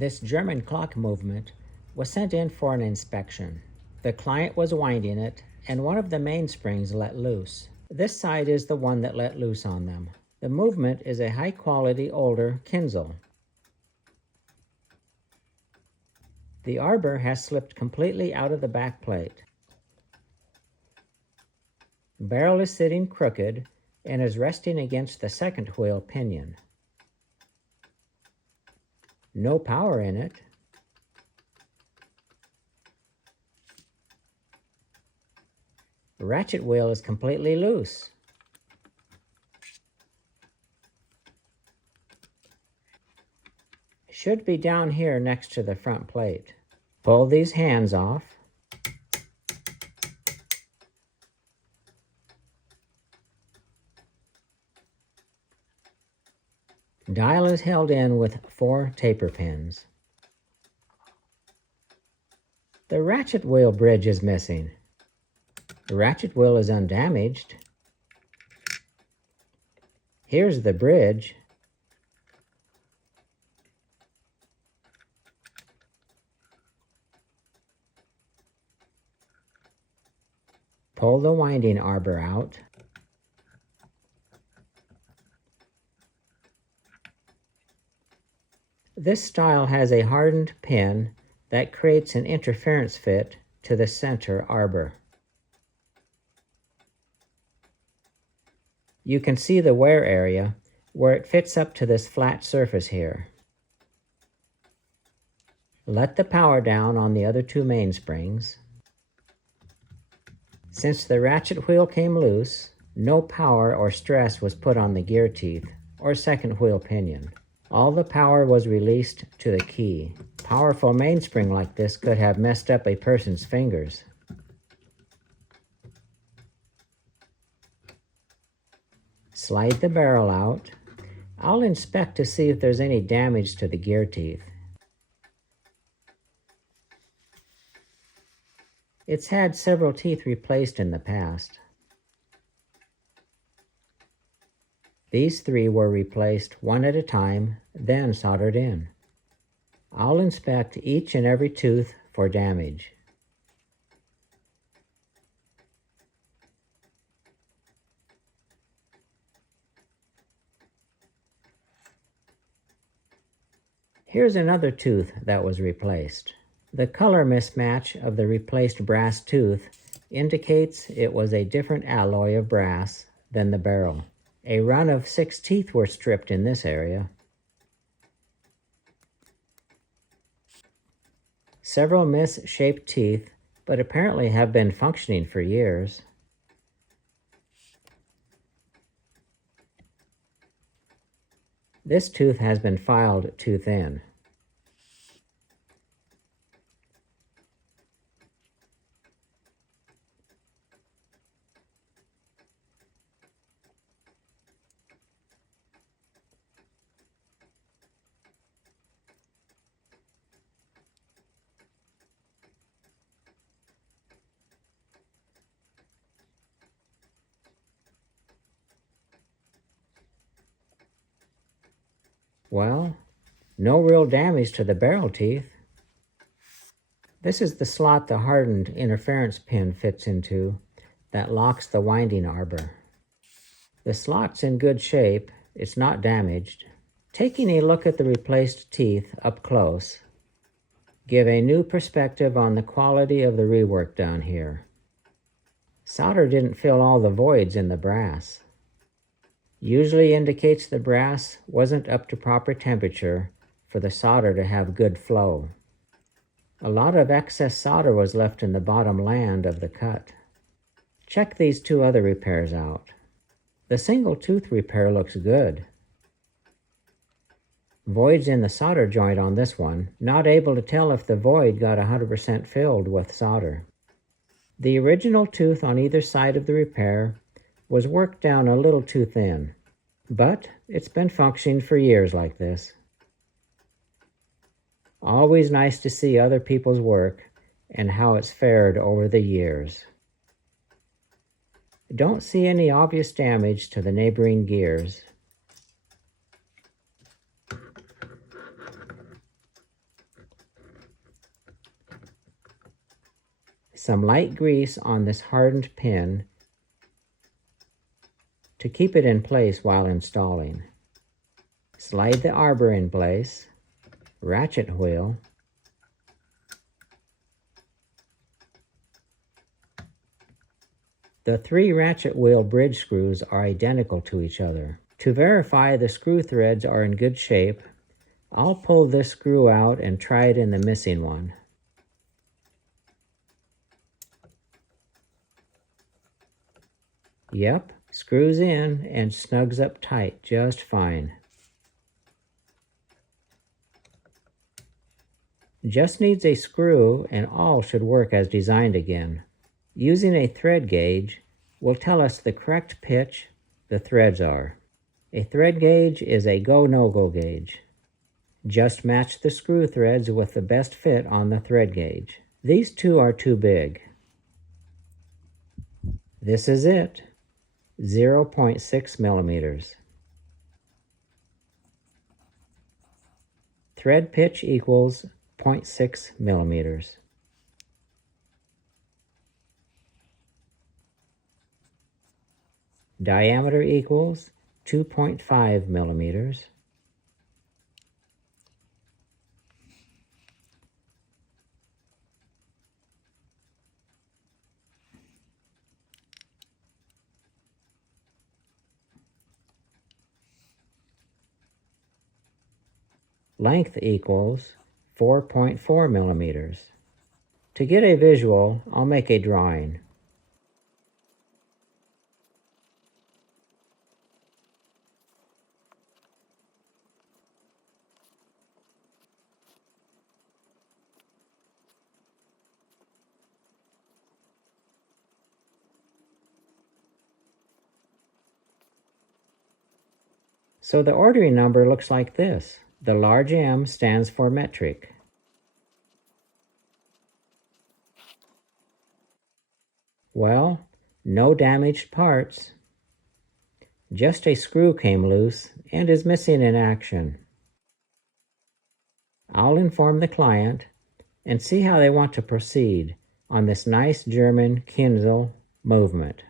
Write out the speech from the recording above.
This German clock movement was sent in for an inspection. The client was winding it, and one of the mainsprings let loose. This side is the one that let loose on them. The movement is a high-quality older Kienzle. The arbor has slipped completely out of the back plate. Barrel is sitting crooked and is resting against the second wheel pinion. No power in it. The ratchet wheel is completely loose. Should be down here next to the front plate. Pull these hands off. Dial is held in with 4 taper pins. The ratchet wheel bridge is missing. The ratchet wheel is undamaged. Here's the bridge. Pull the winding arbor out. This style has a hardened pin that creates an interference fit to the center arbor. You can see the wear area where it fits up to this flat surface here. Let the power down on the other 2 mainsprings. Since the ratchet wheel came loose, no power or stress was put on the gear teeth or second wheel pinion. All the power was released to the key. Powerful mainspring like this could have messed up a person's fingers. Slide the barrel out. I'll inspect to see if there's any damage to the gear teeth. It's had several teeth replaced in the past. These 3 were replaced one at a time, then soldered in. I'll inspect each and every tooth for damage. Here's another tooth that was replaced. The color mismatch of the replaced brass tooth indicates it was a different alloy of brass than the barrel. A run of 6 teeth were stripped in this area. Several misshaped teeth, but apparently have been functioning for years. This tooth has been filed too thin. Well, no real damage to the barrel teeth. This is the slot the hardened interference pin fits into that locks the winding arbor. The slot's in good shape, it's not damaged. Taking a look at the replaced teeth up close, give a new perspective on the quality of the rework down here. Solder didn't fill all the voids in the brass. Usually indicates the brass wasn't up to proper temperature for the solder to have good flow. A lot of excess solder was left in the bottom land of the cut. Check these 2 other repairs out. The single tooth repair looks good. Voids in the solder joint on this one, not able to tell if the void got 100% filled with solder. The original tooth on either side of the repair was worked down a little too thin, but it's been functioning for years like this. Always nice to see other people's work and how it's fared over the years. Don't see any obvious damage to the neighboring gears. some light grease on this hardened pin to keep it in place while installing. Slide the arbor in place, ratchet wheel, the 3 ratchet wheel bridge screws are identical to each other. To verify the screw threads are in good shape, I'll pull this screw out and try it in the missing one. Yep, screws in and snugs up tight just fine. Just needs a screw and all should work as designed again. Using a thread gauge will tell us the correct pitch the threads are. A thread gauge is a go-no-go gauge. Just match the screw threads with the best fit on the thread gauge. These two are too big. This is it, 0.6 millimeters. Thread pitch equals 0.6 millimeters. Diameter equals 2.5 millimeters. Length equals 4.4 millimeters. To get a visual, I'll make a drawing. So the ordering number looks like this. The large M stands for metric. Well, no damaged parts. Just a screw came loose and is missing in action. I'll inform the client and see how they want to proceed on this nice German Kienzle movement.